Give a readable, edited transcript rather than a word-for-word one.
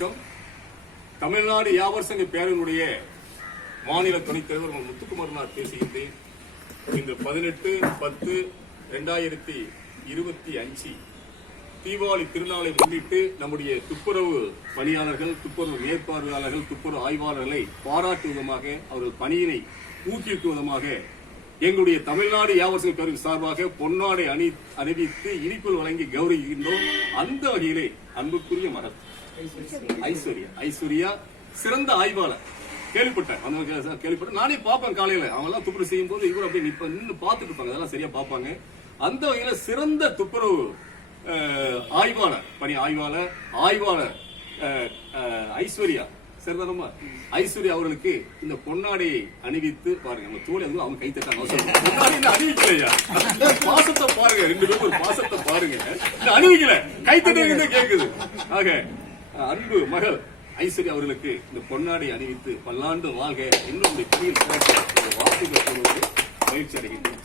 வணக்கம். தமிழ்நாடு வியாபார சங்க பேரவையினுடைய மாநில துணைத் தலைவர் முத்துக்குமாரனார் பேசுகின்றேன். இன்று 18/10/2025 தீபாவளி திருநாளை முன்னிட்டு நம்முடைய துப்புரவு பணியாளர்கள், துப்புரவு மேற்பார்வையாளர்கள், துப்புரவு ஆய்வாளர்களை பாராட்டும் விதமாக, அவர்கள் பணியினை ஊக்குவிக்கும் விதமாக எங்களுடைய தமிழ்நாடு வியாபார சங்க பேரவை சார்பாக பொன்னாடை அணிவித்து இனிப்புகள் வழங்கி கௌரவிக்கின்றோம். அந்த வகையிலே அன்புக்குரிய மகள் ஐஸ்வர்யா சிறந்த ஆய்வாளர் கேள்விப்பட்டேன். நானே பார்ப்பேன் காலையில அவங்க எல்லாம் துப்புரவு செய்யும் போது இவரு அப்படியே நின்று பார்த்துட்டு இருப்பாங்க, அதெல்லாம் சரியா பார்ப்பாங்க. அந்த வகையில சிறந்த துப்புரவு ஆய்வாளர் ஐஸ்வர்யா சரிதானமா ஐஸ்வர்யா அவர்களுக்கு இந்த பொன்னாடையை அணிவித்து பாருங்க. நம்ம தோழி அவங்க கை தட்டாங்க, அணிவிக்கலையா? பாசத்தை பாருங்க, 2 பேரும் ஒரு பாசத்தை பாருங்க. இந்த அணிவிக்கல, கை தட்ட கேக்குது. ஆக அன்பு மகள் ஐஸ்வர்யா அவர்களுக்கு இந்த பொன்னாடை அணிவித்து பல்லாண்டு வாழ்க, இன்னும் பணியில் வார்த்தைகள் சொல்வது மகிழ்ச்சி அடைகின்றேன்.